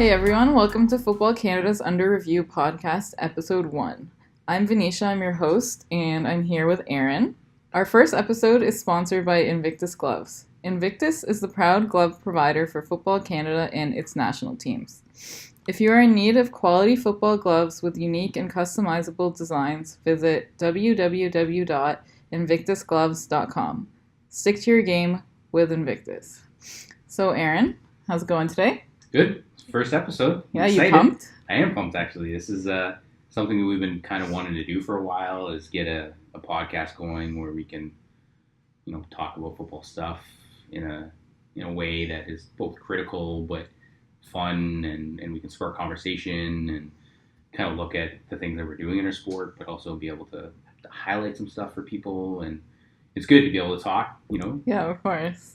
Hey everyone, welcome to Football Canada's Under Review podcast, episode 1. I'm Venetia, I'm your host, and I'm here with Aaron. Our first episode is sponsored by Invictus Gloves. Invictus is the proud glove provider for Football Canada and its national teams. If you are in need of quality football gloves with unique and customizable designs, visit www.invictusgloves.com. Stick to your game with Invictus. So Aaron, how's it going today? Good. First episode. Yeah, you pumped? I am pumped, actually. This is something that we've been kind of wanting to do for a while, is get a podcast going where we can, talk about football stuff in a way that is both critical but fun, and we can spark conversation and kind of look at the things that we're doing in our sport, but also be able to highlight some stuff for people. And it's good to be able to talk, Yeah, of course.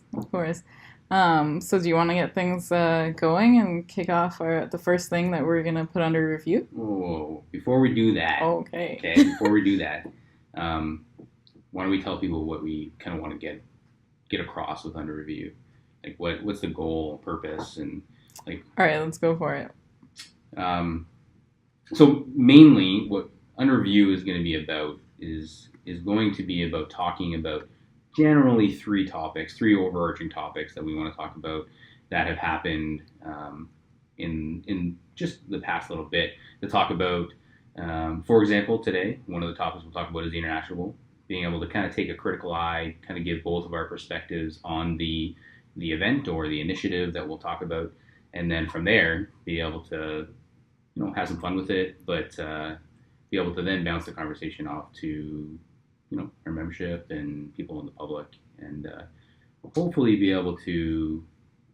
So do you want to get things going and kick off the first thing that we're going to put under review? Whoa, before we do that. Okay. Before we do that, why don't we tell people what we kind of want to get across with under review? Like what's the goal, purpose, and like... All right, let's go for it. So mainly what under review is going to be about is going to be about talking about generally three overarching topics that we want to talk about that have happened in just the past little bit. To talk about, for example, today, one of the topics we'll talk about is the international, being able to kind of take a critical eye, kind of give both of our perspectives on the event or the initiative that we'll talk about, and then from there, be able to, have some fun with it, but be able to then bounce the conversation off to our membership and people in the public, and hopefully be able to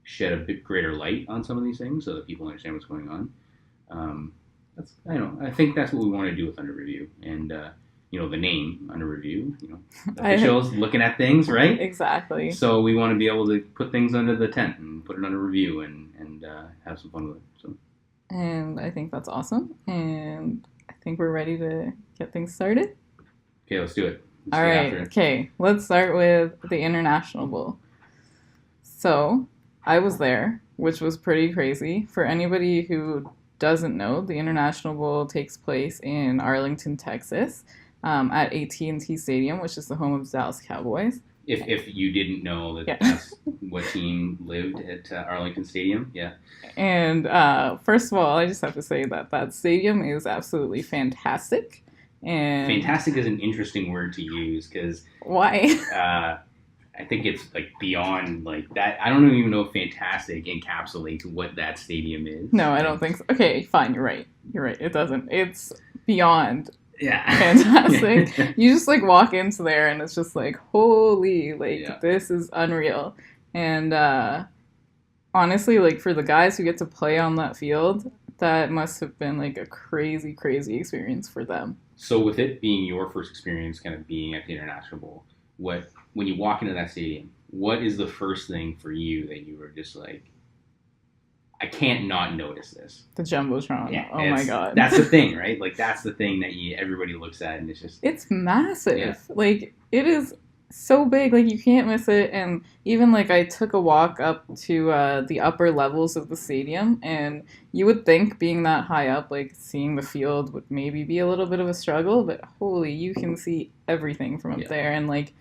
shed a bit greater light on some of these things so that people understand what's going on. I think that's what we want to do with Under Review, and the name Under Review, officials looking at things, right? Exactly. So we want to be able to put things under the tent and put it under review and have some fun with it. So. And I think that's awesome, and I think we're ready to get things started. Okay, let's do it. All right. Okay, let's start with the International Bowl. So, I was there, which was pretty crazy. For anybody who doesn't know, the International Bowl takes place in Arlington, Texas, at AT&T Stadium, which is the home of the Dallas Cowboys. If you didn't know that's what team lived at Arlington Stadium, yeah. And first of all, I just have to say that stadium is absolutely fantastic. And fantastic is an interesting word to use because why? I think it's like beyond like that. I don't even know if fantastic encapsulates what that stadium is. No, I don't think so. Okay, fine. You're right. It doesn't. It's beyond fantastic. You just like walk into there and it's just like, holy, this is unreal. And honestly, like for the guys who get to play on that field, that must have been like a crazy, crazy experience for them. So with it being your first experience kind of being at the International Bowl, when you walk into that stadium, what is the first thing for you that you were just like, I can't not notice this? The Jumbotron. Yeah, oh my God. That's the thing, right? Like that's the thing that everybody looks at and it's just... It's massive. Yeah. Like it is so big, like you can't miss it. And even like I took a walk up to the upper levels of the stadium, and you would think being that high up, like seeing the field would maybe be a little bit of a struggle, but holy, you can see everything from up there. And like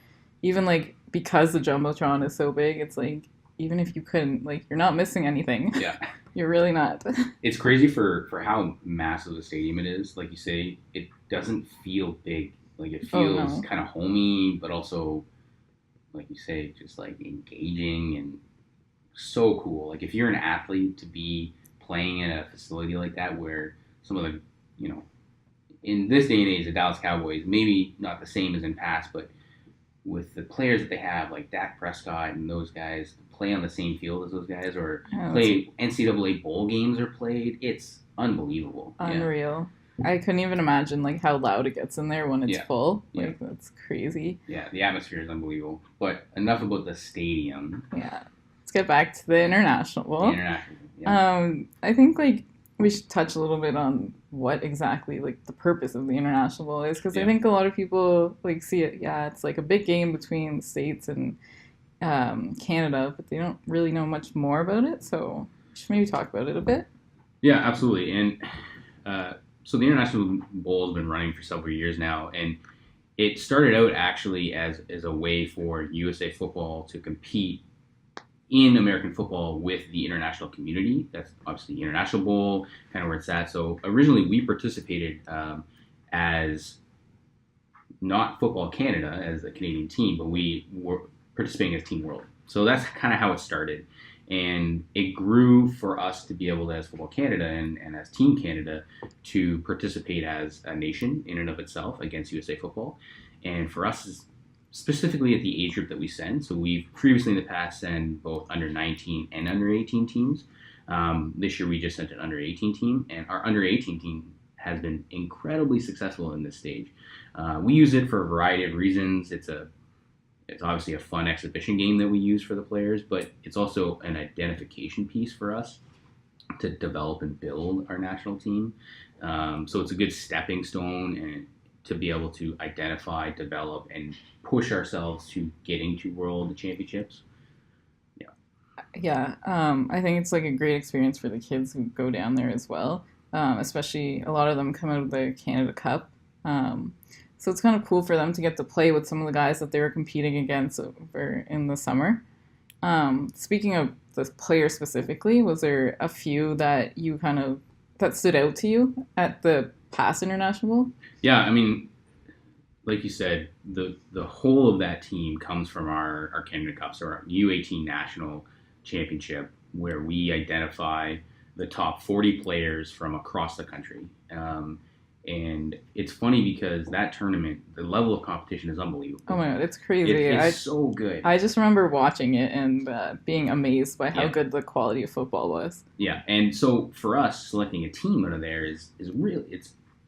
even like because the Jumbotron is so big, it's like even if you couldn't, like you're not missing anything. Yeah. You're really not. It's crazy for how massive the stadium it is. Like you say, it doesn't feel big. Like it feels kind of homey, but also, like you say, just like engaging and so cool. Like if you're an athlete, to be playing in a facility like that where some of the, in this day and age, the Dallas Cowboys, maybe not the same as in past, but with the players that they have, like Dak Prescott and those guys, play on the same field as those guys or play NCAA bowl games are played, it's unbelievable. Unreal. Yeah. I couldn't even imagine like how loud it gets in there when it's full. Like that's crazy. Yeah, the atmosphere is unbelievable. But enough about the stadium. Yeah. Let's get back to the International Bowl. Yeah. I think like we should touch a little bit on what exactly like the purpose of the International Bowl is, because I think a lot of people like see it. Yeah, it's like a big game between the States and Canada, but they don't really know much more about it. So we should maybe talk about it a bit. Yeah, absolutely. And so the International Bowl has been running for several years now, and it started out actually as a way for USA football to compete in American football with the international community. That's obviously the International Bowl, kind of where it's at. So originally we participated as not Football Canada as a Canadian team, but we were participating as Team World. So that's kind of how it started. And it grew for us to be able to, as Football Canada and as Team Canada, to participate as a nation in and of itself against USA football. And for us, specifically at the age group that we send, so we've previously in the past sent both under 19 and under 18 teams. This year we just sent an under 18 team, and our under 18 team has been incredibly successful in this stage. We use it for a variety of reasons. It's obviously a fun exhibition game that we use for the players, but it's also an identification piece for us to develop and build our national team. So it's a good stepping stone and to be able to identify, develop, and push ourselves to getting to world championships. Yeah, I think it's like a great experience for the kids who go down there as well. Especially a lot of them come out of the Canada Cup. So it's kind of cool for them to get to play with some of the guys that they were competing against over in the summer. Speaking of the players specifically, was there a few that that stood out to you at the past international? Yeah, I mean, like you said, the whole of that team comes from our Canada Cup, so our U18 national championship, where we identify the top 40 players from across the country. And it's funny because that tournament, the level of competition is unbelievable. Oh my God, it's crazy. It's so good. I just remember watching it and being amazed by how good the quality of football was. Yeah, and so for us, selecting a team out of there is really,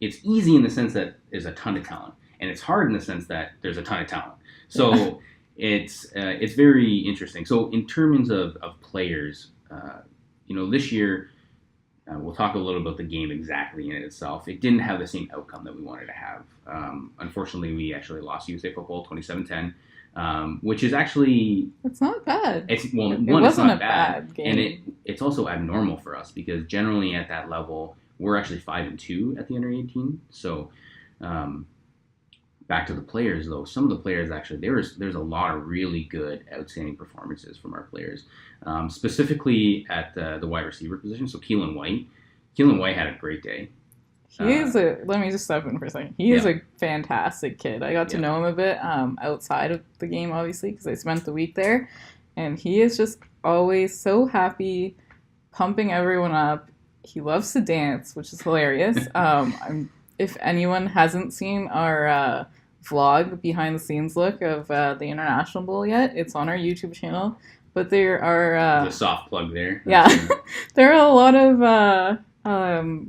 it's easy in the sense that there's a ton of talent, and it's hard in the sense that there's a ton of talent. So it's very interesting. So in terms of players, this year, we'll talk a little about the game exactly in itself. It didn't have the same outcome that we wanted to have. Unfortunately, we actually lost USA Football 27-10, which is actually... It's not bad. It wasn't it's not a bad game. And it's also abnormal for us because generally at that level, we're actually 5-2 at the under 18. So back to the players, though. Some of the players actually, there's a lot of really good, outstanding performances from our players. Specifically at the wide receiver position. So Keelan White had a great day. Let me just step in for a second. He is a fantastic kid. I got to know him a bit outside of the game, obviously, because I spent the week there. And he is just always so happy, pumping everyone up. He loves to dance, which is hilarious. If anyone hasn't seen our vlog, behind the scenes look of the International Bowl yet, it's on our YouTube channel. But there are... There's a soft plug there. Yeah. There are a lot of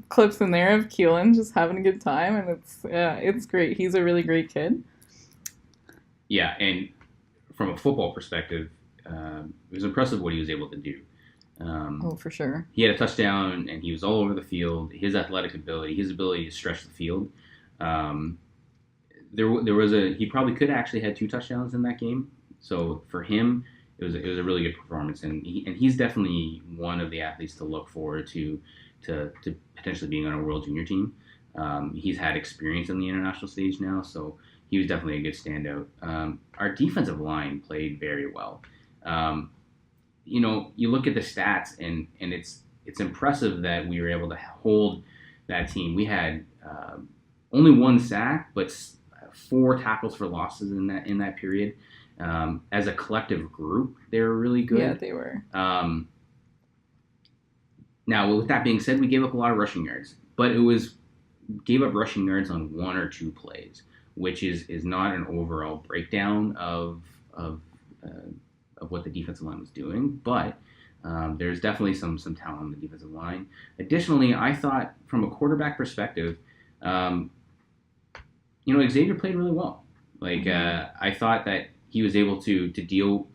clips in there of Keelan just having a good time, and it's great. He's a really great kid. Yeah, and from a football perspective, it was impressive what he was able to do. For sure. He had a touchdown, and he was all over the field. His athletic ability, his ability to stretch the field. He probably could have actually had 2 touchdowns in that game. So for him, it was a really good performance, and he's definitely one of the athletes to look forward to potentially being on a World Junior team. He's had experience on the international stage now, so he was definitely a good standout. Our defensive line played very well. You look at the stats, and it's impressive that we were able to hold that team. We had only 1 sack, but 4 tackles for losses in that period. As a collective group, they were really good. Yeah, they were. Now, with that being said, we gave up a lot of rushing yards, but gave up rushing yards on 1 or 2 plays, which is not an overall breakdown of what the defensive line was doing, but there's definitely some talent on the defensive line. Additionally, I thought from a quarterback perspective, Xavier played really well. I thought that he was able to deal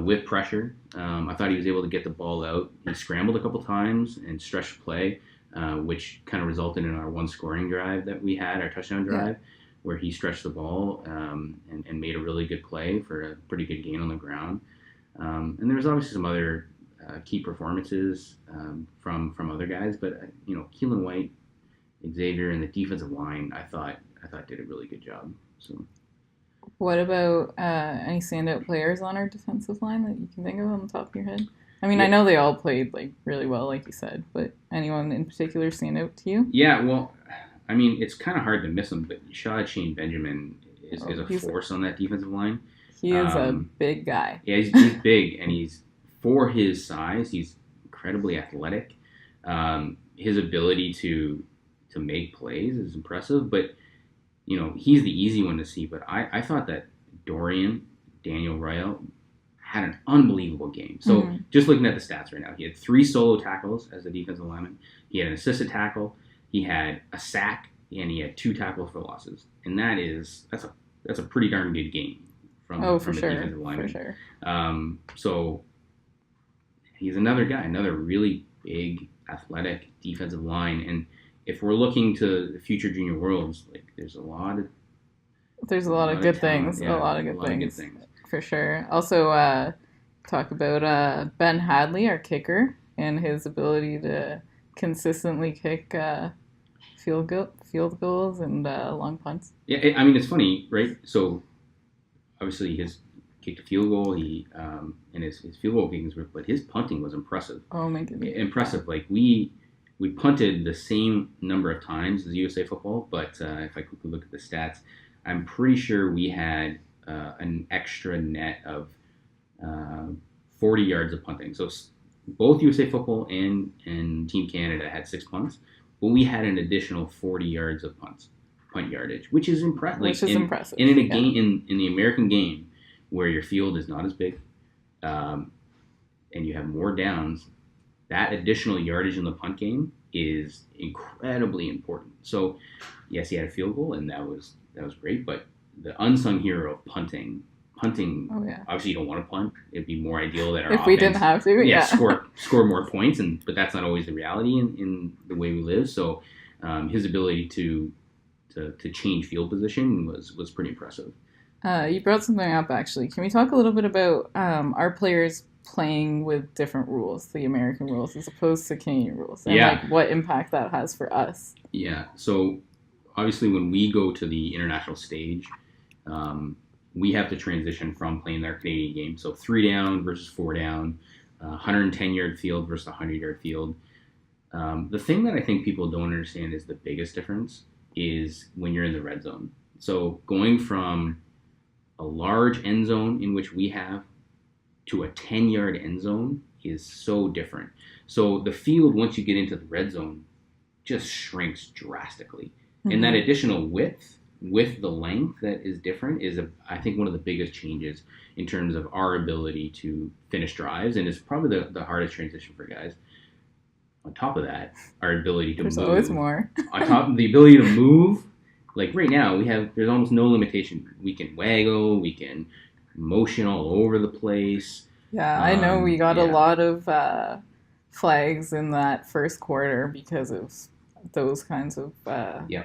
with pressure. I thought he was able to get the ball out. He scrambled a couple times and stretched play, which kind of resulted in our 1 scoring drive that we had, our touchdown drive, where he stretched the ball and made a really good play for a pretty good gain on the ground. And there was obviously some other key performances from other guys. But Keelan White, Xavier, and the defensive line, I thought did a really good job. So. What about any standout players on our defensive line that you can think of on the top of your head? I mean, I know they all played like really well, like you said, but anyone in particular stand out to you? Yeah, well, I mean, it's kind of hard to miss him, but Shane Benjamin is a force on that defensive line. He is a big guy. Yeah, he's big, and for his size, he's incredibly athletic. His ability to make plays is impressive, but he's the easy one to see. But I thought that Daniel Royal had an unbelievable game. So just looking at the stats right now, he had 3 solo tackles as a defensive lineman. He had an assisted tackle. He had a sack, and he had 2 tackles for losses. And that's a pretty darn good game from a defensive lineman. For sure. So he's another guy, another really big, athletic defensive line. And if we're looking to the future junior worlds, like there's a lot of good things. Yeah, a lot of good things. For sure. Also, talk about Ben Hadley, our kicker, and his ability to consistently kick field goals and long punts. Yeah, I mean, it's funny, right? So, obviously, his kicked a field goal. And his field goal kickings were, but his punting was impressive. Oh my goodness! Impressive. Like we punted the same number of times as USA football, but if I quickly look at the stats, I'm pretty sure we had an extra net of 40 yards of punting. So both USA Football and Team Canada had 6 punts, but we had an additional 40 yards of punt yardage, which is impressive. Impressive. And in a game, in the American game, where your field is not as big, and you have more downs, that additional yardage in the punt game is incredibly important. So, yes, he had a field goal, and that was great, but the unsung hero of punting. Obviously, you don't want to punt. It'd be more ideal that our if offense, we didn't have to, score more points, but that's not always the reality in the way we live. So, his ability to change field position was pretty impressive. You brought something up actually. Can we talk a little bit about our players playing with different rules, the American rules as opposed to Canadian rules, and like what impact that has for us? Yeah. So obviously, when we go to the international stage, we have to transition from playing our Canadian game. So 3 down versus 4 down, 110-yard field versus 100-yard field. The thing that I think people don't understand is the biggest difference is when you're in the red zone. So going from a large end zone in which we have to a 10-yard end zone is so different. So the field, once you get into the red zone, just shrinks drastically. Mm-hmm. And that additional width with the length that is different is, I think, one of the biggest changes in terms of our ability to finish drives, and it's probably the hardest transition for guys. On top of that, our ability to move. There's always more. On top of the ability to move, like right now, there's almost no limitation. We can waggle, we can motion all over the place. Yeah, I know we got a lot of flags in that first quarter because of those kinds of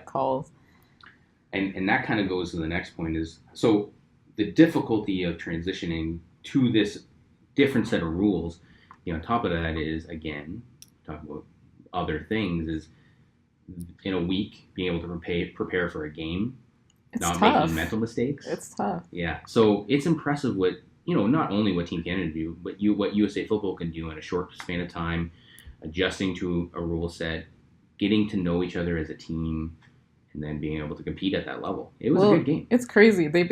calls. And that kind of goes to the next point is, so the difficulty of transitioning to this different set of rules, on top of that is, again, talking about other things, is in a week being able to prepare for a game, making mental mistakes. It's tough. Yeah. So it's impressive what, not only what Team Canada do, but what USA Football can do in a short span of time, adjusting to a rule set, getting to know each other as a team, and then being able to compete at that level. It was a good game. It's crazy. They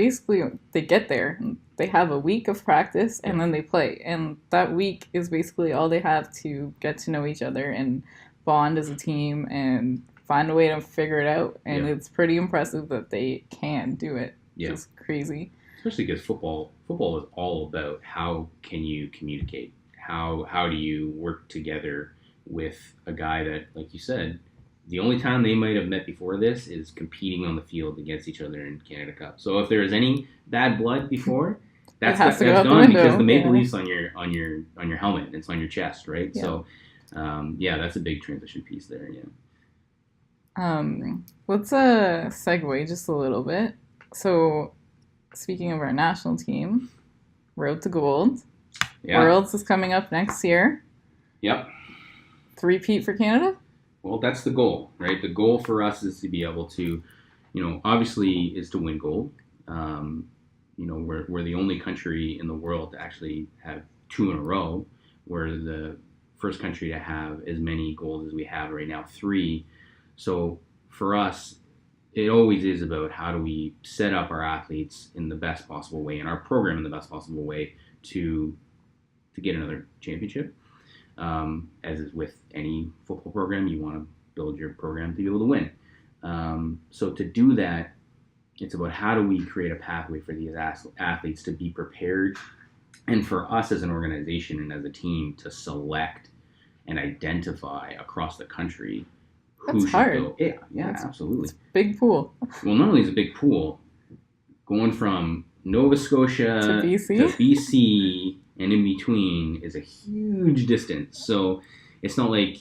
get there, and they have a week of practice, and then they play. And that week is basically all they have to get to know each other and bond as a team and find a way to figure it out. And it's pretty impressive that they can do it. Yeah. It's crazy. Especially because football is all about how can you communicate? How do you work together with a guy that, like you said, the only time they might have met before this is competing on the field against each other in Canada Cup. So if there is any bad blood before, that's gone because the maple leaf's on your helmet. It's on your chest, right? Yeah. So that's a big transition piece there. Yeah. Let's segue just a little bit. So speaking of our national team, Road to Gold. Yeah. Worlds is coming up next year. Yep. Three-peat for Canada? Well, that's the goal, right? The goal for us is to be able to, obviously is to win gold. We're the only country in the world to actually have 2 in a row. We're the first country to have as many golds as we have right now, 3. So for us, it always is about how do we set up our athletes in the best possible way and our program in the best possible way to get another championship. As is with any football program, you want to build your program to be able to win. So to do that, it's about how do we create a pathway for these athletes to be prepared, and for us as an organization and as a team to select and identify across the country who That's should hard. go. Yeah, absolutely. It's a big pool. Well, not only is it a big pool, going from Nova Scotia To BC? And in between is a huge distance. So it's not like,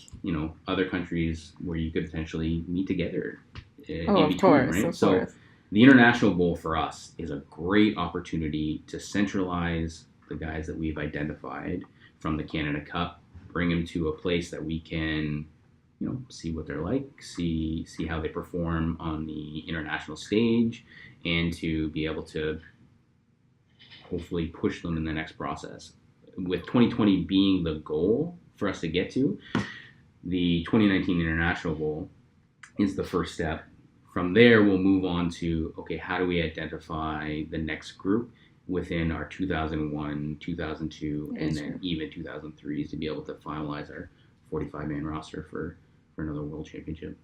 other countries where you could potentially meet together in between, right? Of so course. The International Bowl for us is a great opportunity to centralize the guys that we've identified from the Canada Cup, bring them to a place that we can, see what they're like, see how they perform on the international stage, and to be able to hopefully push them in the next process. With 2020 being the goal for us to get to, the 2019 International Bowl is the first step. From there, we'll move on to, okay, how do we identify the next group within our 2001, 2002, and then even 2003s to be able to finalize our 45-man roster for another World Championship.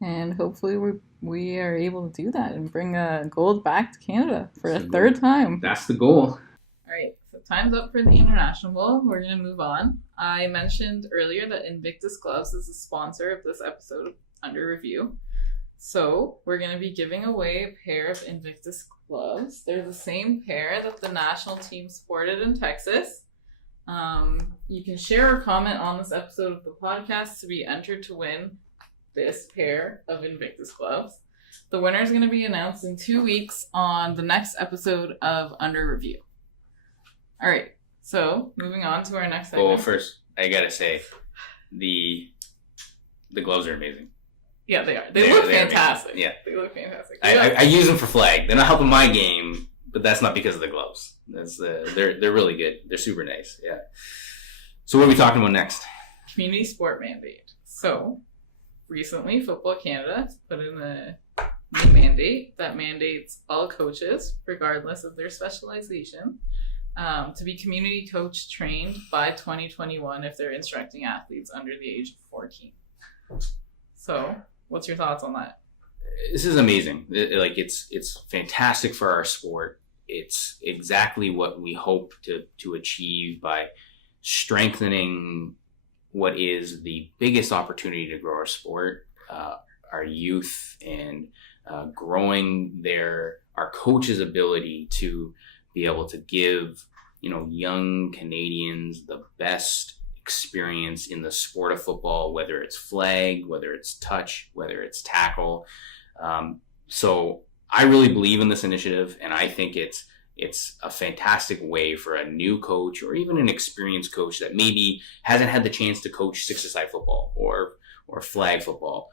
And hopefully we are able to do that and bring gold back to Canada for a third time. That's the goal. All right, so time's up for the International Bowl. We're going to move on. I mentioned earlier that Invictus Gloves is the sponsor of this episode of Under Review. So we're going to be giving away a pair of Invictus Gloves. They're the same pair that the national team sported in Texas. You can share or comment on this episode of the podcast to be entered to win this pair of Invictus Gloves. The winner is going to be announced in 2 weeks on the next episode of Under Review. All right, so moving on to our next segment. Well, first, I gotta say, the gloves are amazing. Yeah, they are. They look fantastic. Yeah. They look fantastic. I use them for flag. They're not helping my game, but that's not because of the gloves. They're really good. They're super nice. Yeah. So what are we talking about next? Community sport mandate. So recently, Football Canada put in a new mandate that mandates all coaches, regardless of their specialization, to be community coach trained by 2021 if they're instructing athletes under the age of 14. So, what's your thoughts on that? This is amazing. It's fantastic for our sport. It's exactly what we hope to achieve by strengthening what is the biggest opportunity to grow our sport, our youth, and growing our coaches' ability to be able to give young Canadians the best experience in the sport of football, whether it's flag, whether it's touch, whether it's tackle. So I really believe in this initiative, and I think it's a fantastic way for a new coach or even an experienced coach that maybe hasn't had the chance to coach six-a-side football or flag football,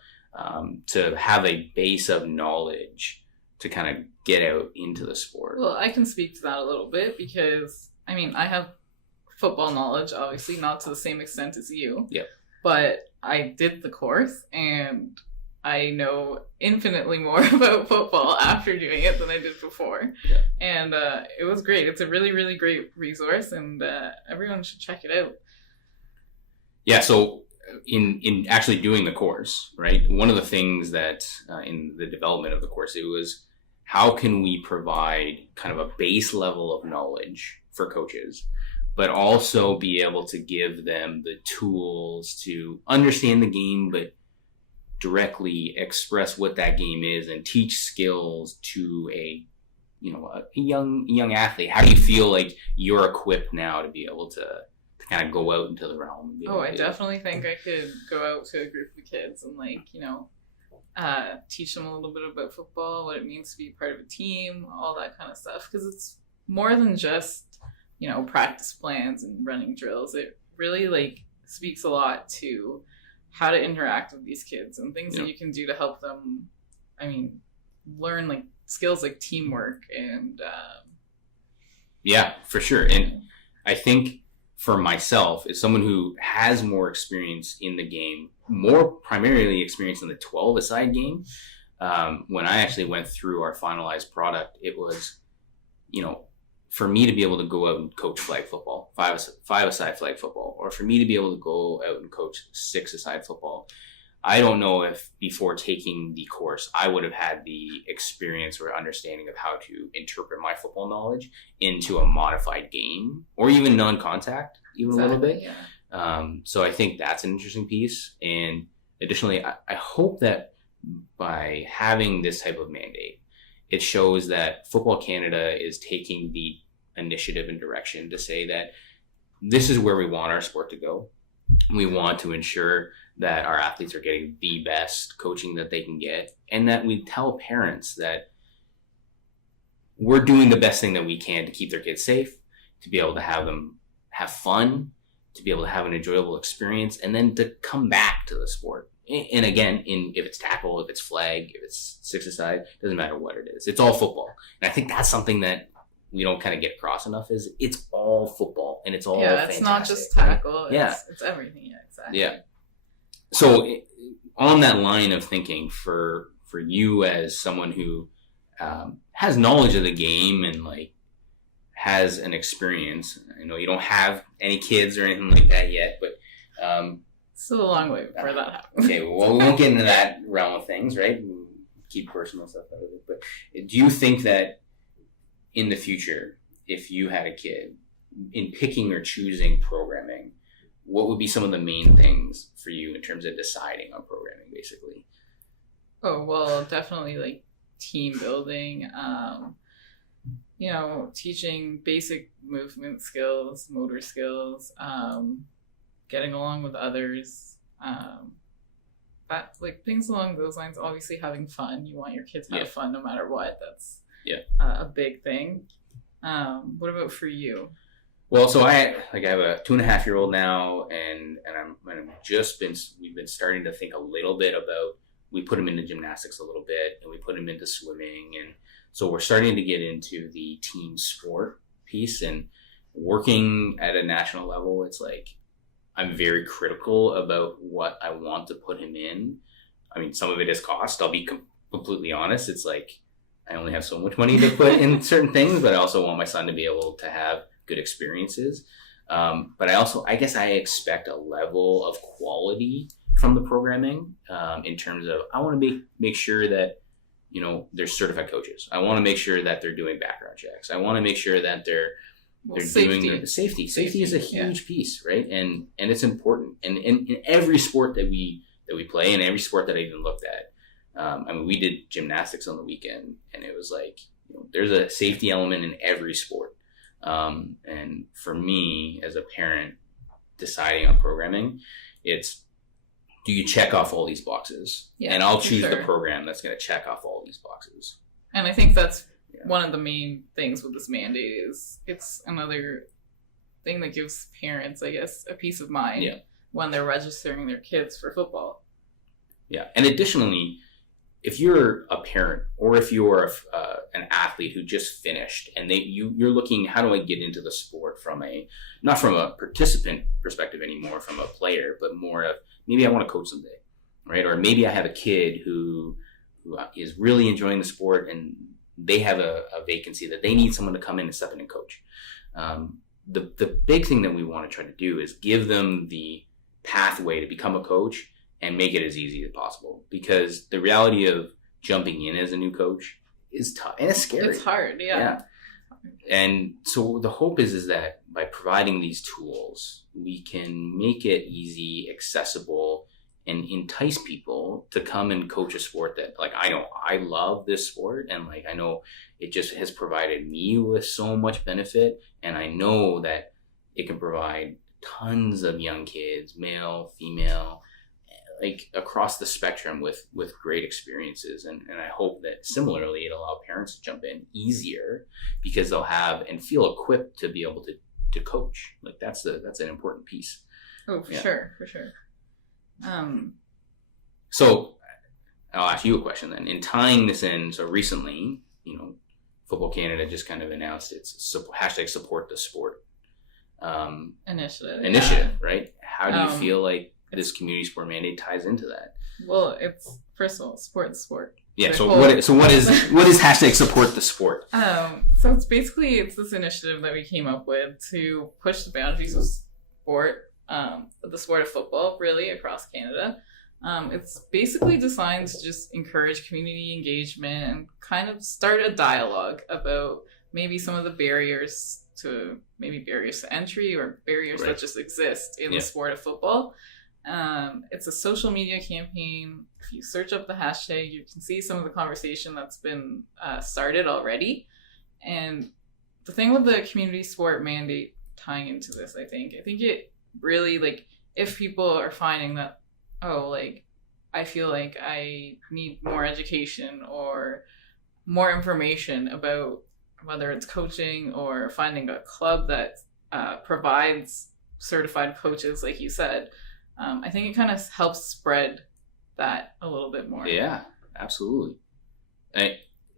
to have a base of knowledge to kind of get out into the sport. Well, I can speak to that a little bit because, I have football knowledge, obviously not to the same extent as you. Yep. But I did the course and I know infinitely more about football after doing it than I did before. Yeah. And it was great. It's a really, really great resource and everyone should check it out. Yeah, so in actually doing the course, right, one of the things that in the development of the course, it was how can we provide kind of a base level of knowledge for coaches, but also be able to give them the tools to understand the game, but directly express what that game is and teach skills to a young athlete. How do you feel like you're equipped now to be able to kind of go out into the realm? I definitely think I could go out to a group of kids and teach them a little bit about football, what it means to be part of a team, all that kind of stuff. Because it's more than just practice plans and running drills. It really like speaks a lot to how to interact with these kids and things that you can do to help them, learn like skills like teamwork and yeah, for sure. And I think for myself, as someone who has more experience in the game, more primarily experience in the 12-a-side game, when I actually went through our finalized product, it was, for me to be able to go out and coach flag football, five-a-side flag football, or for me to be able to go out and coach 6-a-side football. I don't know if before taking the course, I would have had the experience or understanding of how to interpret my football knowledge into a modified game or even non-contact, even a little bit. Yeah. So I think that's an interesting piece. And additionally, I hope that by having this type of mandate, it shows that Football Canada is taking the initiative and direction to say that this is where we want our sport to go. We want to ensure that our athletes are getting the best coaching that they can get, and that we tell parents that we're doing the best thing that we can to keep their kids safe, to be able to have them have fun, to be able to have an enjoyable experience, and then to come back to the sport. And again, if it's tackle, if it's flag, if it's 6-a-side, doesn't matter what it is. It's all football. And I think that's something that we don't kind of get across enough is it's all football and it's all fantastic. It's not just tackle. Right? It's everything. Yeah, exactly. Yeah. So on that line of thinking for you as someone who has knowledge of the game and like has an experience, I know you don't have any kids or anything like that yet, but still a long way before that happens. Okay, well, we won't get into that realm of things, right? We'll keep personal stuff out of it. But do you think that in the future, if you had a kid, in picking or choosing programming, what would be some of the main things for you in terms of deciding on programming, basically? Oh, well, definitely like team building, teaching basic movement skills, motor skills, getting along with others, that like things along those lines. Obviously having fun. You want your kids to have fun no matter what. That's a big thing. What about for you? Well, so I have a 2.5-year-old now, and we've been starting to think a little bit about, we put him into gymnastics a little bit and we put him into swimming. And so we're starting to get into the team sport piece, and working at a national level. It's like, I'm very critical about what I want to put him in. I mean, some of it is cost. I'll be completely honest. It's like, I only have so much money to put in certain things, but I also want my son to be able to have good experiences. But I guess I expect a level of quality from the programming, in terms of, I want to make sure that, there's certified coaches. I want to make sure that they're doing background checks. I want to make sure that they're doing the safety. Safety is a huge piece, right? And it's important. And in every sport that we play, and every sport that I even looked at, we did gymnastics on the weekend, and it was like, there's a safety element in every sport. And for me, as a parent, deciding on programming, it's, do you check off all these boxes? Yeah, and I'll choose the program that's going to check off all these boxes. And I think that's one of the main things with this mandate is it's another thing that gives parents, I guess, a peace of mind when they're registering their kids for football. Yeah. And additionally, if you're a parent or if you're an athlete who just finished and you're looking, how do I get into the sport not from a participant perspective anymore, from a player, but more of, maybe I want to coach someday, right? Or maybe I have a kid who is really enjoying the sport and they have a vacancy that they need someone to come in and step in and coach. The big thing that we want to try to do is give them the pathway to become a coach and make it as easy as possible. Because the reality of jumping in as a new coach is tough and it's scary. It's hard, yeah. And so the hope is that by providing these tools, we can make it easy, accessible, and entice people to come and coach a sport that, like, I know I love this sport, and like I know it just has provided me with so much benefit, and I know that it can provide tons of young kids, male, female, like across the spectrum with great experiences. And I hope that similarly it allow parents to jump in easier because they'll have and feel equipped to be able to coach. Like that's an important piece. Oh, for sure. So I'll ask you a question then. In tying this in, so recently, Football Canada just kind of announced its hashtag support the sport initiative, right? How do you feel like this community sport mandate ties into that? Well, it's first of all support the sport. Yeah. So what is hashtag support the sport? So it's this initiative that we came up with to push the boundaries of sport, the sport of football, really across Canada. It's basically designed to just encourage community engagement and kind of start a dialogue about maybe some of the barriers to entry or barriers that just exist in the sport of football. It's a social media campaign. If you search up the hashtag, you can see some of the conversation that's been started already. And the thing with the community sport mandate tying into this, I think it really, like, if people are finding that, I feel like I need more education or more information about whether it's coaching or finding a club that provides certified coaches, like you said, I think it kind of helps spread that a little bit more. Yeah, absolutely.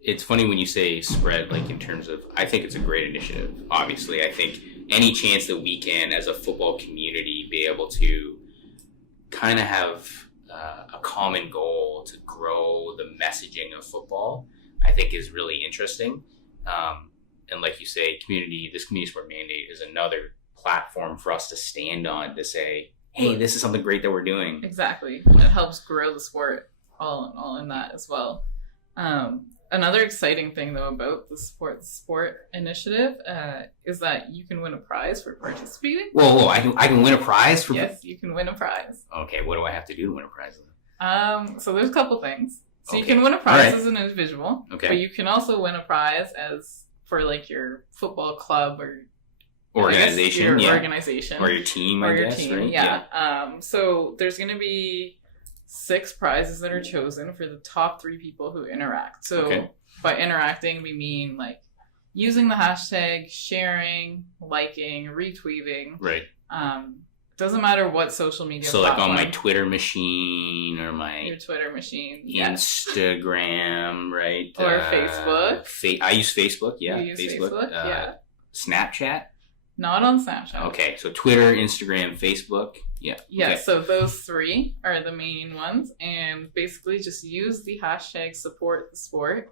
It's funny when you say spread, like in terms of, I think it's a great initiative. Obviously, I think any chance that we can, as a football community, be able to kind of have a common goal to grow the messaging of football, I think is really interesting. And like you say, this community sport mandate is another platform for us to stand on to say, hey, this is something great that we're doing. Exactly. It helps grow the sport all in that as well. Another exciting thing, though, about the sport initiative is that you can win a prize for participating. Whoa! I can win a prize for. Yes, you can win a prize. Okay, what do I have to do to win a prize? So there's a couple things. So you can win a prize as an individual. Okay. But you can also win a prize for like your football club or organization, organization, or your team, right? Yeah. So there's going to be 6 prizes that are chosen for the top 3 people who interact. So by interacting, we mean like using the hashtag, sharing, liking, retweeting. Right. Doesn't matter what social media platform. Like on my Twitter machine or your Twitter machine, Instagram, right? Or Facebook. I use Facebook. Yeah. You use Facebook. Yeah. Snapchat. Not on Snapchat. Okay, so Twitter, Instagram, Facebook. Yeah. Yeah, so those 3 are the main ones. And basically just use the hashtag support the sport.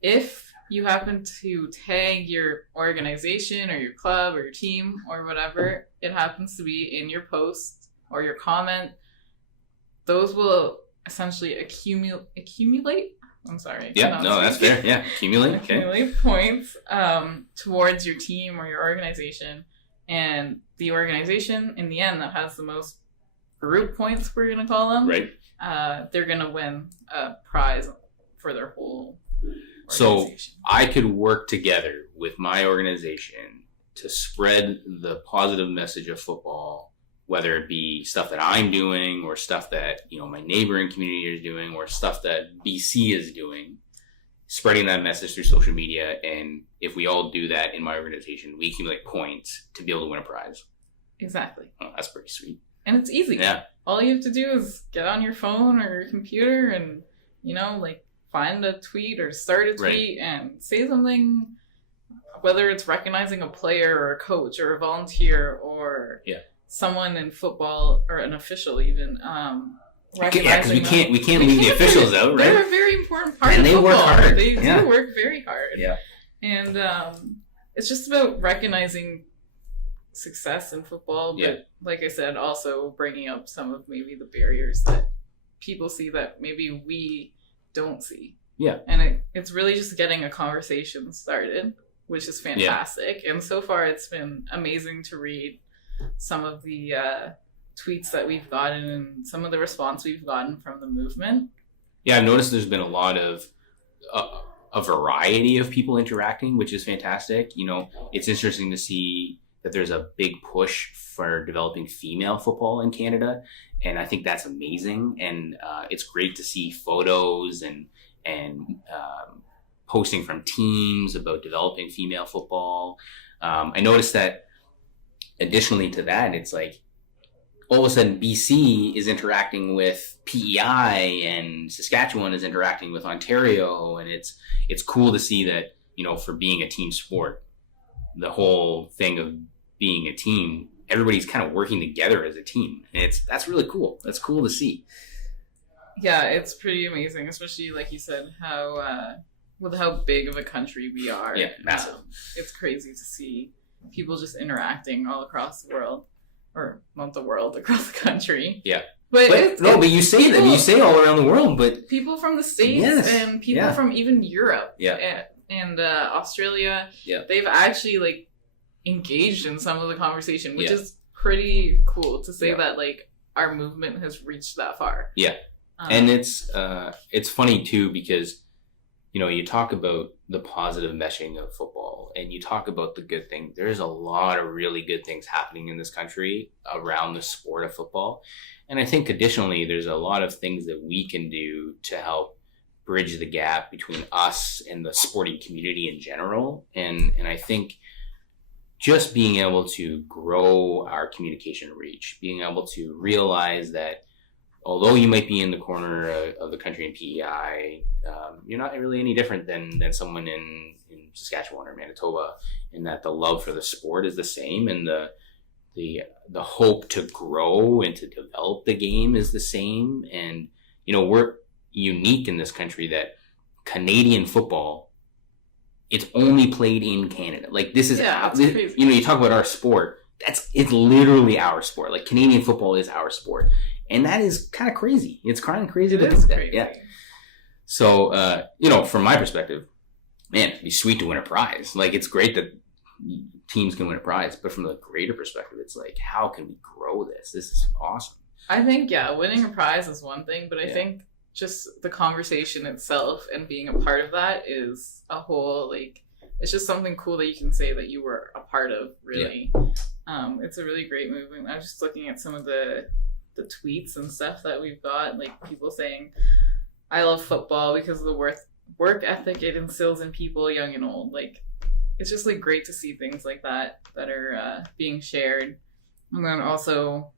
If you happen to tag your organization or your club or your team or whatever it happens to be in your post or your comment, those will essentially accumulate. I'm sorry. Yeah, no, that's fair. Yeah, accumulate points towards your team or your organization. And the organization, in the end, that has the most group points, we're going to call them, right? They're going to win a prize for their whole organization. So I could work together with my organization to spread the positive message of football, whether it be stuff that I'm doing or stuff that, my neighboring community is doing or stuff that BC is doing, spreading that message through social media. And if we all do that in my organization, we accumulate points to be able to win a prize. Exactly. Oh, that's pretty sweet. And it's easy. Yeah. All you have to do is get on your phone or your computer and, find a tweet or start a tweet and say something, whether it's recognizing a player or a coach or a volunteer or someone in football or an official even. We can't leave the officials out, right? They're a very important part of football. Work hard. They do work very hard. Yeah. And it's just about recognizing success in football, but like I said, also bringing up some of maybe the barriers that people see that maybe we don't see. Yeah. And it's really just getting a conversation started, which is fantastic. Yeah. And so far it's been amazing to read some of the tweets that we've gotten and some of the response we've gotten from the movement. Yeah, I've noticed there's been a lot of a variety of people interacting, which is fantastic. It's interesting to see that there's a big push for developing female football in Canada, and I think that's amazing. And it's great to see photos and posting from teams about developing female football. I noticed that additionally to that, it's like all of a sudden BC is interacting with PEI and Saskatchewan is interacting with Ontario, and it's cool to see that, you know, for being a team sport, the whole thing of being a team, everybody's kind of working together as a team. And that's really cool. That's cool to see. Yeah, it's pretty amazing, especially like you said, how with how big of a country we are. Yeah, massive. It's crazy to see people just interacting all across the world, or not the world, across the country. Yeah. But you say people, that you say all around the world, but people from the States and people from even Europe and Australia, they've actually like engaged in some of the conversation, which is pretty cool to say that like our movement has reached that far. Yeah. And it's funny too, because, you know, you talk about the positive meshing of football and you talk about the good thing. There's a lot of really good things happening in this country around the sport of football. And I think additionally, there's a lot of things that we can do to help bridge the gap between us and the sporting community in general. And I think just being able to grow our communication reach, being able to realize that although you might be in the corner of the country in PEI, you're not really any different than someone in Saskatchewan or Manitoba, in that the love for the sport is the same, and the hope to grow and to develop the game is the same. And, you know, we're unique in this country that Canadian football, it's only played in Canada. Like, this is, crazy. You know, you talk about our sport, it's literally our sport. Like, Canadian football is our sport. And that is kind of crazy. It's kind of crazy to think that. Yeah. So, you know, from my perspective, man, it'd be sweet to win a prize. Like, it's great that teams can win a prize. But from the greater perspective, it's like, how can we grow this? This is awesome. I think, winning a prize is one thing. But I think just the conversation itself and being a part of that is a whole, like, it's just something cool that you can say that you were a part of, really. Yeah. It's a really great movement. I was just looking at some of the tweets and stuff that we've got, like people saying, I love football because of the work ethic it instills in people, young and old. Like, it's just like great to see things like that are being shared. And then also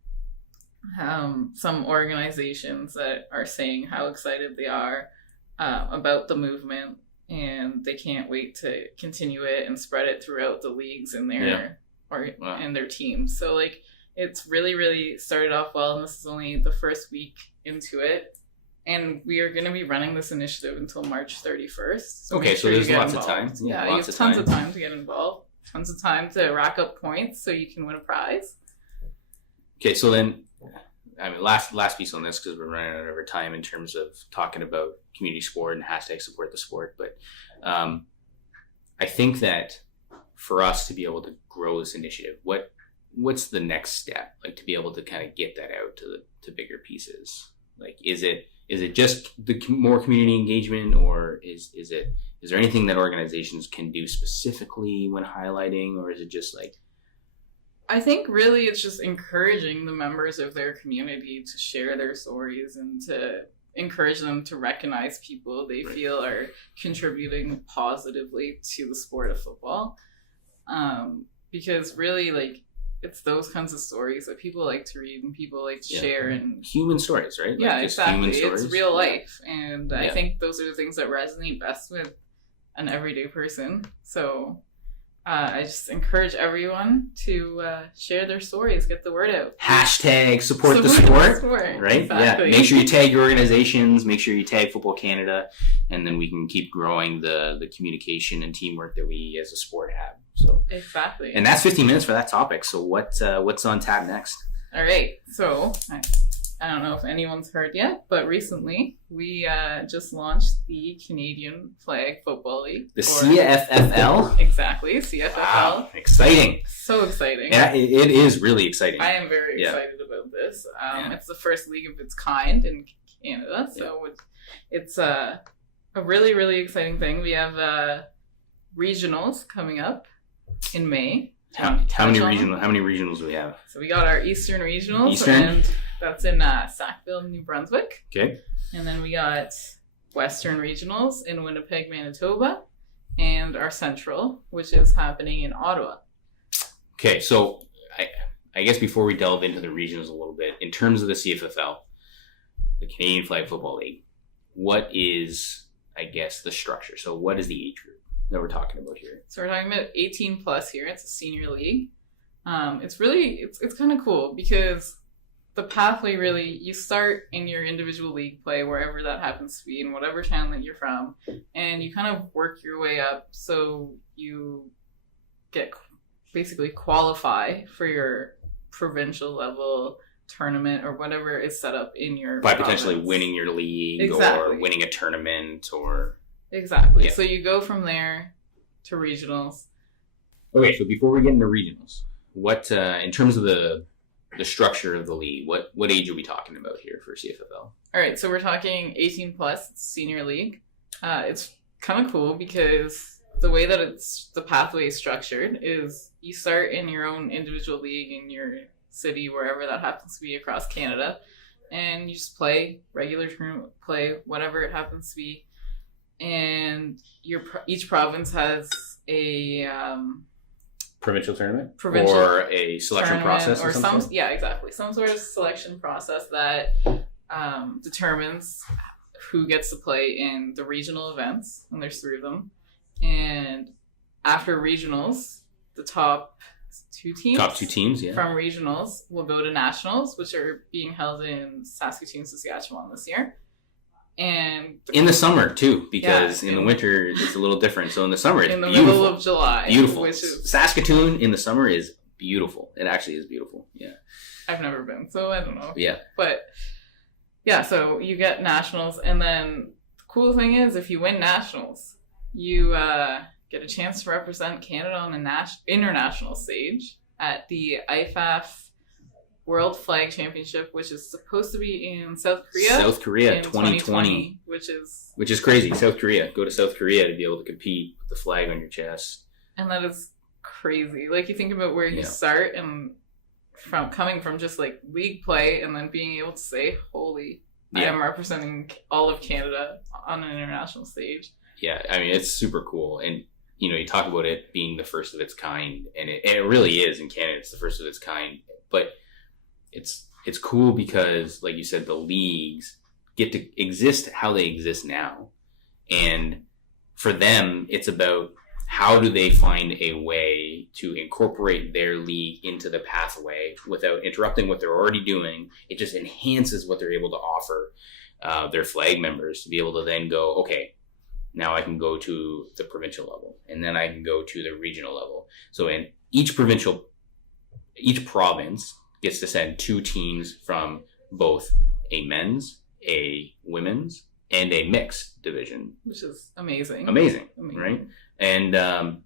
some organizations that are saying how excited they are about the movement, and they can't wait to continue it and spread it throughout the leagues in their and their teams. So like, it's really, really started off well, and this is only the first week into it. And we are going to be running this initiative until March 31st. So okay, so there's lots of time. Yeah, you have tons of time to get involved. Tons of time to rack up points so you can win a prize. Okay, so then, I mean, last piece on this, because we're running out of time in terms of talking about community sport and hashtag support the sport. But I think that for us to be able to grow this initiative, what's the next step, like, to be able to kind of get that out to bigger pieces? Like, is it just the more community engagement, or is there anything that organizations can do specifically when highlighting, or is it just like? I think really it's just encouraging the members of their community to share their stories and to encourage them to recognize people they feel are contributing positively to the sport of football. Because really, like, it's those kinds of stories that people like to read and people like to share, and human stories, right? Yeah, like exactly. It's real life, and I think those are the things that resonate best with an everyday person. So I just encourage everyone to share their stories, get the word out. Hashtag support the sport, right? Exactly. Yeah. Make sure you tag your organizations. Make sure you tag Football Canada, and then we can keep growing the communication and teamwork that we as a sport have. So exactly. And that's 15 minutes for that topic. So what's on tap next? All right. So I don't know if anyone's heard yet, but recently we just launched the Canadian Flag Football League. The CFFL? Exactly, CFFL. Wow, exciting. So exciting. Yeah, it is really exciting. I am very excited about this. It's the first league of its kind in Canada, so it's a really, really exciting thing. We have regionals coming up in May. How many regionals do we have? So we got our Eastern regionals, and that's in Sackville, New Brunswick. Okay. And then we got Western regionals in Winnipeg, Manitoba, and our Central, which is happening in Ottawa. Okay, so I guess before we delve into the regionals a little bit, in terms of the CFFL, the Canadian Flag Football League, what is, I guess, the structure? So what is the age group that we're talking about here? So we're talking about 18 plus here. It's a senior league. It's kind of cool because the pathway really, you start in your individual league play, wherever that happens to be, in whatever town that you're from, and you kind of work your way up so you get basically qualify for your provincial level tournament or whatever is set up in your by province. Potentially winning your league Exactly. or winning a tournament or exactly. Yeah. So you go from there to regionals. Okay, so before we get into regionals, what in terms of the structure of the league, what age are we talking about here for CFFL? All right, so we're talking 18 plus. It's senior league. It's kind of cool because the way that the pathway is structured is you start in your own individual league in your city, wherever that happens to be across Canada, and you just play regular tournament play, whatever it happens to be, and each province has a Provincial tournament? Provincial or a selection process or some sort? Yeah, exactly, some sort of selection process that determines who gets to play in the regional events, and there's 3 of them. And after regionals, the top 2 teams Yeah. from regionals will go to nationals, which are being held in Saskatoon, Saskatchewan this year. And In the summer too, because in the winter it's a little different. So in the summer it's in the beautiful. middle of July, Beautiful. which is, Saskatoon in the summer is beautiful. It actually is beautiful. Yeah. I've never been, so I don't know. Yeah. But yeah, so you get nationals, and then the cool thing is if you win nationals, you get a chance to represent Canada on an international stage at the IFAF World Flag Championship, which is supposed to be in South Korea. South Korea in 2020. which is crazy. South Korea. Go to South Korea to be able to compete with the flag on your chest. and that is crazy. Like, you think about where you start, and from coming from just like league play, and then being able to say, holy, I am representing all of Canada on an international stage. Yeah, I mean, it's super cool. And, you talk about it being the first of its kind, and it really is in Canada. It's the first of its kind. But it's cool because, like you said, the leagues get to exist how they exist now. And for them, it's about how do they find a way to incorporate their league into the pathway without interrupting what they're already doing. It just enhances what they're able to offer their flag members to be able to then go, okay, now I can go to the provincial level, and then I can go to the regional level. So in each province gets to send 2 teams from both a men's, a women's, and a mixed division. Which is amazing. Amazing. Right? And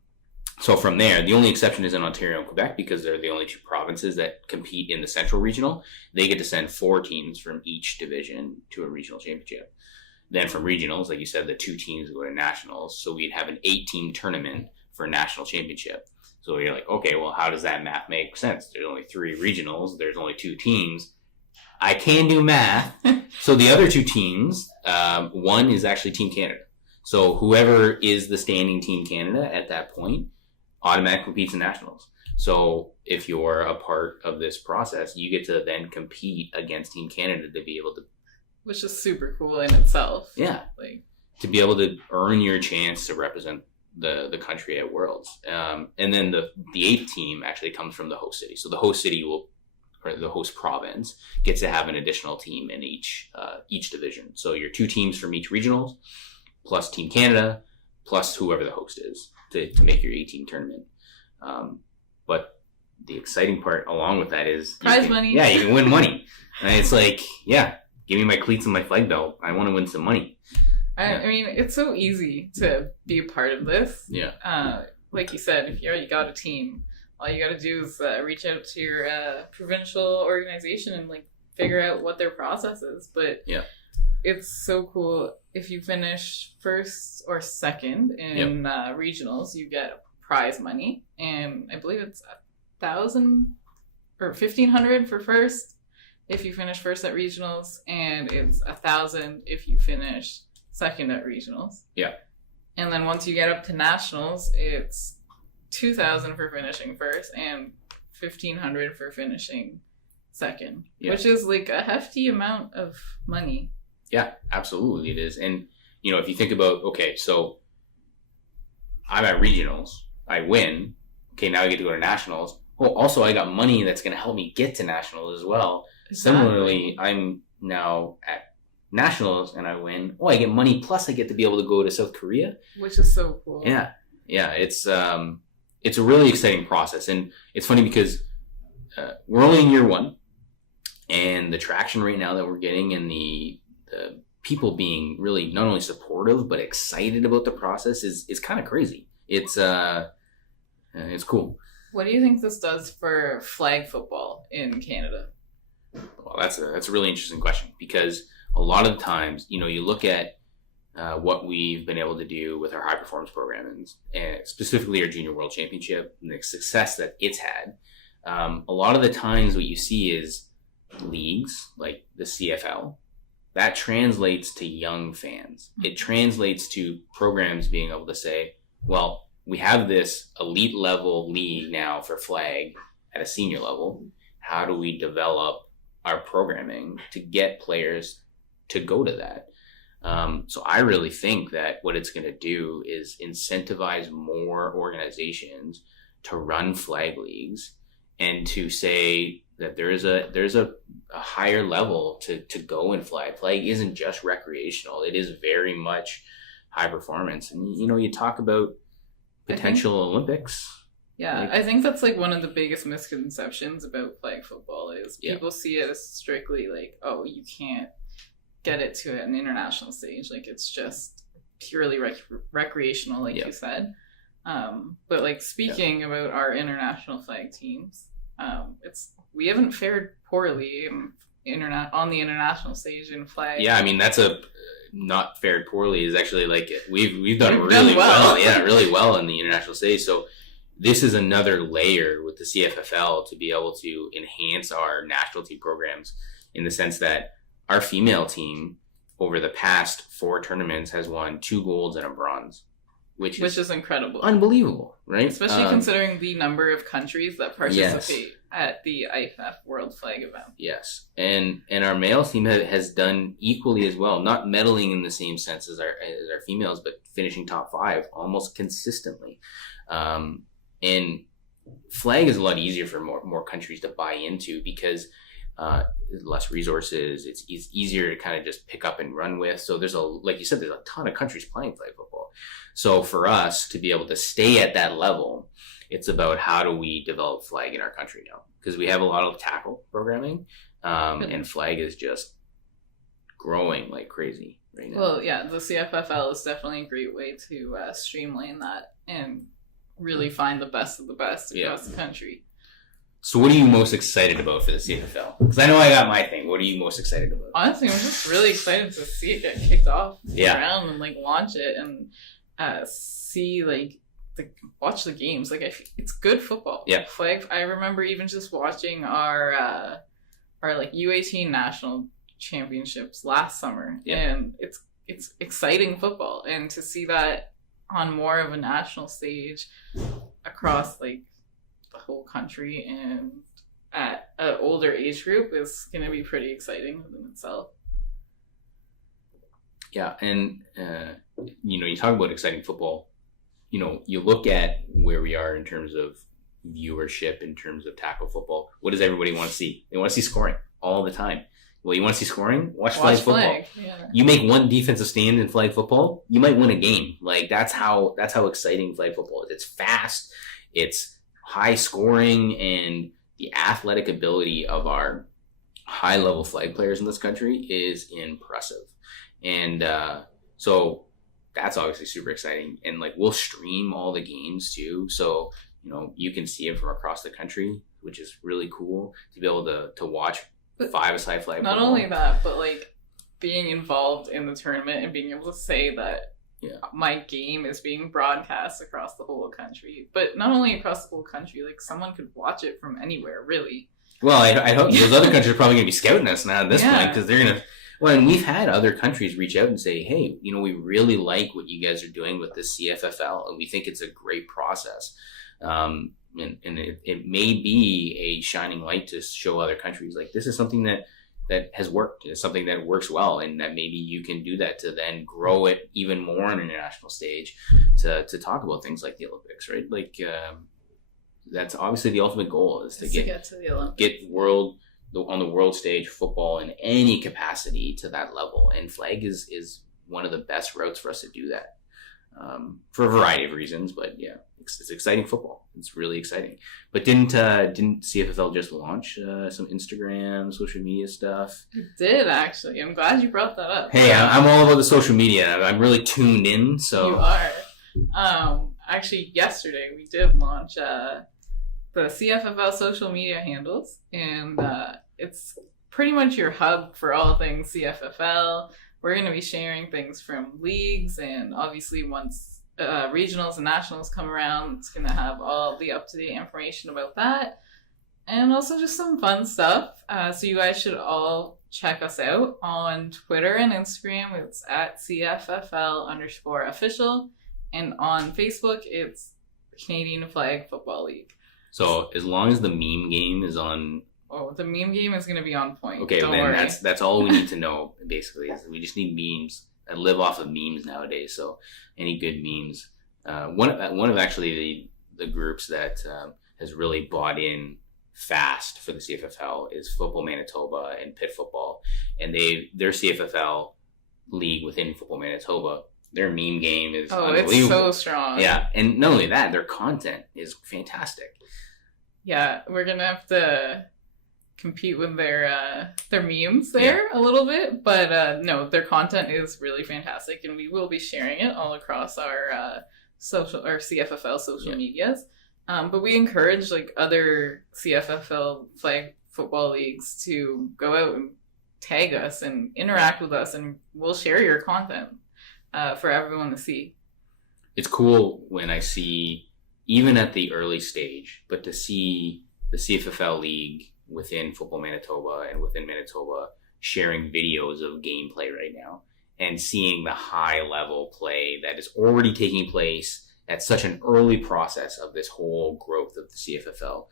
so from there, the only exception is in Ontario and Quebec, because they're the only 2 provinces that compete in the Central Regional. They get to send 4 teams from each division to a regional championship. Then from regionals, like you said, the 2 teams go to nationals. So we'd have an 8-team tournament for a national championship. So you're like, okay, well, how does that math make sense? There's only 3 regionals. There's only 2 teams. I can do math. So the other 2 teams, one is actually Team Canada. So whoever is the standing Team Canada at that point automatically competes in nationals. So if you're a part of this process, you get to then compete against Team Canada to be able to, which is super cool in itself. Yeah. Like, to be able to earn your chance to represent the country at Worlds. And then the 8th team actually comes from the host city. So the host city or the host province gets to have an additional team in each division. So your 2 teams from each regionals, plus Team Canada, plus whoever the host is to make your 8-team tournament. But the exciting part along with that is prize money. Yeah, you can win money. And it's like, yeah, give me my cleats and my flag belt. I want to win some money. I mean, it's so easy to be a part of this. Yeah. Like you said, if you already got a team, all you got to do is reach out to your provincial organization and like figure out what their process is. But yeah, it's so cool. If you finish first or second in regionals, you get prize money, and I believe it's 1,000 or 1,500 for first if you finish first at regionals, and it's 1,000 if you finish second at regionals. Yeah. And then once you get up to nationals, it's 2,000 for finishing first and $1,500 for finishing second, Yeah. which is like a hefty amount of money. Yeah, absolutely it is. And, you know, if you think about, okay, so I'm at regionals, I win. Okay, now I get to go to nationals. Oh, also I got money that's going to help me get to nationals as well. Exactly. Similarly, I'm now at nationals and I win. Oh, I get money plus I get to be able to go to South Korea. Which is so cool. Yeah, it's a really exciting process, and it's funny because we're only in year one, and the traction right now that we're getting, and the people being really not only supportive but excited about the process is kind of crazy. It's cool. What do you think this does for flag football in Canada? Well, that's a really interesting question, because a lot of the times, you know, you look at what we've been able to do with our high performance program, and specifically our Junior World Championship and the success that it's had. A lot of the times what you see is leagues like the CFL, that translates to young fans. It translates to programs being able to say, well, we have this elite level league now for flag at a senior level. How do we develop our programming to get players to go to that? So I really think that what it's going to do is incentivize more organizations to run flag leagues, and to say that there's a higher level to go in flag. Flag isn't just recreational. It is very much high performance. And, you know, you talk about potential Olympics. Yeah, Like, I think that's like one of the biggest misconceptions about flag football is Yeah. people see it as strictly like, oh, you can't get it to an international stage. Like it's just purely recreational, like Yeah. you said. But like speaking about our international flag teams, we haven't fared poorly on the international stage in flag. Yeah, I mean, that's not fared poorly is actually like we've done We've really done well. well. Yeah, really well in the international stage. So this is another layer with the CFFL to be able to enhance our national team programs, in the sense that our female team over the past 4 tournaments has won 2 golds and a bronze, which is incredible. unbelievable, right? Especially considering the number of countries that participate at the IFF World Flag event. Yes, and our male team has done equally as well, not medaling in the same sense as our females, but finishing top 5 almost consistently. And flag is a lot easier for more countries to buy into, because less resources. It's easier to kind of just pick up and run with. So like you said, there's a ton of countries playing flag football. So for us to be able to stay at that level, it's about how do we develop flag in our country now, because we have a lot of tackle programming, and flag is just growing like crazy right now. Well, yeah, the CFFL is definitely a great way to streamline that and really find the best of the best across the country. So what are you most excited about for the CFFL? Because I know I got my thing. What are you most excited about? Honestly, I'm just really excited to see it get kicked off around and like launch it and see like watch the games. Like it's good football. Yeah. Flag. I remember even just watching our like U18 national championships last summer, and it's exciting football, and to see that on more of a national stage across like the whole country and at an older age group is going to be pretty exciting within itself. Yeah, and you know, you talk about exciting football. You know, you look at where we are in terms of viewership, in terms of tackle football. What does everybody want to see? They want to see scoring all the time. Well, you want to see scoring? Watch flag football. Yeah. You make one defensive stand in flag football, you might win a game. Like that's how exciting flag football is. It's fast, it's high scoring, and the athletic ability of our high level flag players in this country is impressive. And so that's obviously super exciting. And like we'll stream all the games too, so you know you can see it from across the country, which is really cool to be able to watch 5-a-side flag. Not football. only that, but like being involved in the tournament and being able to say that my game is being broadcast across the whole country. But not only across the whole country, like someone could watch it from anywhere, really. Well, I hope those other countries are probably going to be scouting us now at this point, because they're going to. Well, and we've had other countries reach out and say, hey, you know, we really like what you guys are doing with this CFFL, and we think it's a great process. And it may be a shining light to show other countries like this is something that has worked. It's something that works well, and that maybe you can do that to then grow it even more on an international stage to talk about things like the Olympics, right? Like that's obviously the ultimate goal is to get to the Olympics. Get on the world stage football in any capacity to that level, and flag is one of the best routes for us to do that for a variety of reasons. But yeah, it's exciting football. It's really exciting. But didn't CFFL just launch some Instagram, social media stuff? It did, actually. I'm glad you brought that up. Hey, I'm all about the social media. I'm really tuned in. So you are. Actually, yesterday we did launch the CFFL social media handles, and it's pretty much your hub for all things CFFL. We're going to be sharing things from leagues, and obviously once regionals and nationals come around, it's going to have all the up-to-date information about that, and also just some fun stuff. So you guys should all check us out on Twitter and Instagram. It's at CFFL_official, and on Facebook, it's Canadian Flag Football League. So as long as the meme game is on. Oh, the meme game is going to be on point. Okay, Don't then worry. that's all we need to know. Basically, is we just need memes. I live off of memes nowadays. So any good memes. One of actually the groups that has really bought in fast for the CFFL is Football Manitoba and Pitt Football, and their CFFL league within Football Manitoba. Their meme game is unbelievable. It's so strong. Yeah, and not only that, their content is fantastic. Yeah, we're gonna have to compete with their memes there a little bit, but no, their content is really fantastic, and we will be sharing it all across our CFFL social medias. But we encourage like other CFFL flag football leagues to go out and tag us and interact with us, and we'll share your content for everyone to see. It's cool when I see, even at the early stage, but to see the CFFL League within Football Manitoba and within Manitoba sharing videos of gameplay right now and seeing the high level play that is already taking place at such an early process of this whole growth of the CFFL.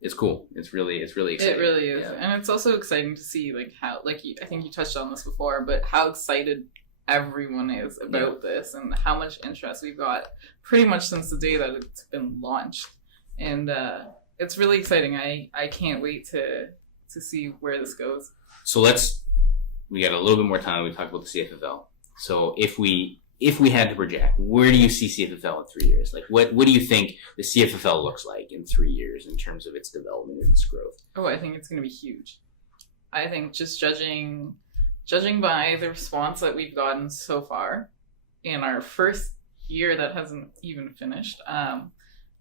It's cool. It's really exciting. It really is. Yeah. And it's also exciting to see like how, like I think you touched on this before, but how excited everyone is about this and how much interest we've got pretty much since the day that it's been launched. And it's really exciting. I can't wait to see where this goes. So we got a little bit more time. We talked about the CFFL. So if we had to project, where do you see CFFL in 3 years? Like what do you think the CFFL looks like in 3 years in terms of its development and its growth? Oh, I think it's going to be huge. I think just judging by the response that we've gotten so far in our first year that hasn't even finished,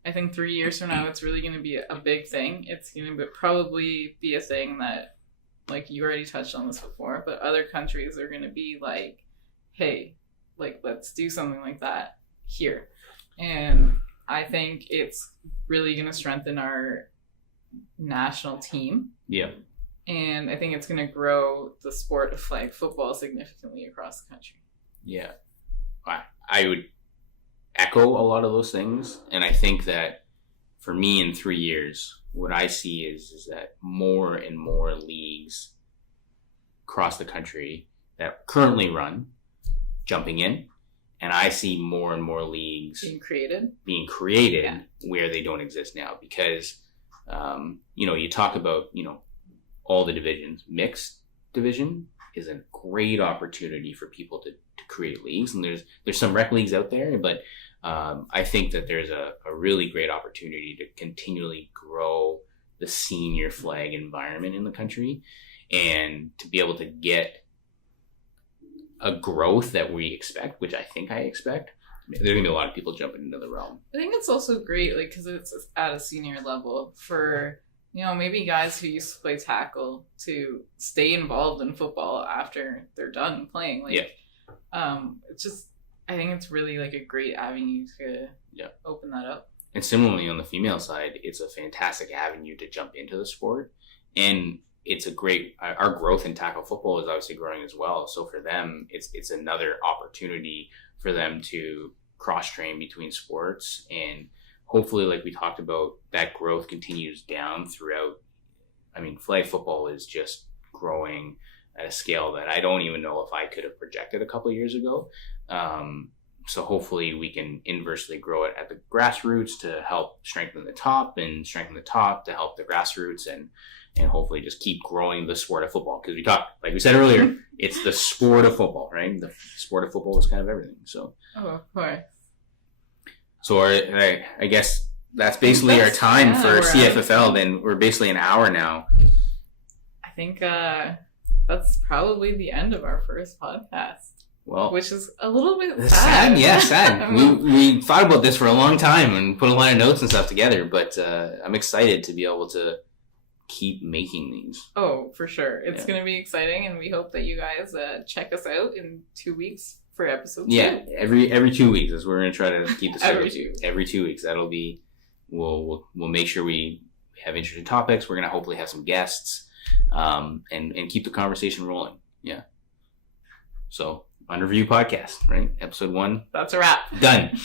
I think 3 years from now it's really going to be a big thing. It's going to probably be a thing that, like you already touched on this before, but other countries are going to be like, hey, like let's do something like that here. And I think it's really going to strengthen our national team. Yeah. And I think it's going to grow the sport of flag football significantly across the country. Yeah. I would echo a lot of those things. And I think that for me in 3 years, what I see is that more and more leagues across the country that currently run jumping in. And I see more and more leagues being created where they don't exist now. Because, you talk about, all the divisions. Mixed division is a great opportunity for people to create leagues, and there's some rec leagues out there, but I think that there's a really great opportunity to continually grow the senior flag environment in the country, and to be able to get a growth that we expect, which I expect. There's gonna be a lot of people jumping into the realm. I think it's also great, like, because it's at a senior level for maybe guys who used to play tackle to stay involved in football after they're done playing. It's just, I think it's really like a great avenue to open that up. And similarly on the female side, it's a fantastic avenue to jump into the sport. And it's our growth in tackle football is obviously growing as well. So for them, it's another opportunity for them to cross train between sports and hopefully, like we talked about, that growth continues down throughout. I mean, flag football is just growing at a scale that I don't even know if I could have projected a couple of years ago. So hopefully we can inversely grow it at the grassroots to help strengthen the top, and strengthen the top to help the grassroots, and hopefully just keep growing the sport of football. Because we talked, like we said earlier, it's the sport of football, right? The sport of football is kind of everything. So, of course. So I guess that's basically our time for CFFL. Then we're basically an hour now. I think that's probably the end of our first podcast. Well, which is a little bit sad. Yeah, sad. we thought about this for a long time and put a lot of notes and stuff together, but I'm excited to be able to keep making these. Oh, for sure. It's going to be exciting, and we hope that you guys check us out in 2 weeks for episode 2. Yeah, every 2 weeks is we're going to try to keep this every 2 weeks. That'll be we'll make sure we have interesting topics. We're going to hopefully have some guests, and keep the conversation rolling. Yeah. So, Under Review Podcast, right? Episode 1. That's a wrap. Done.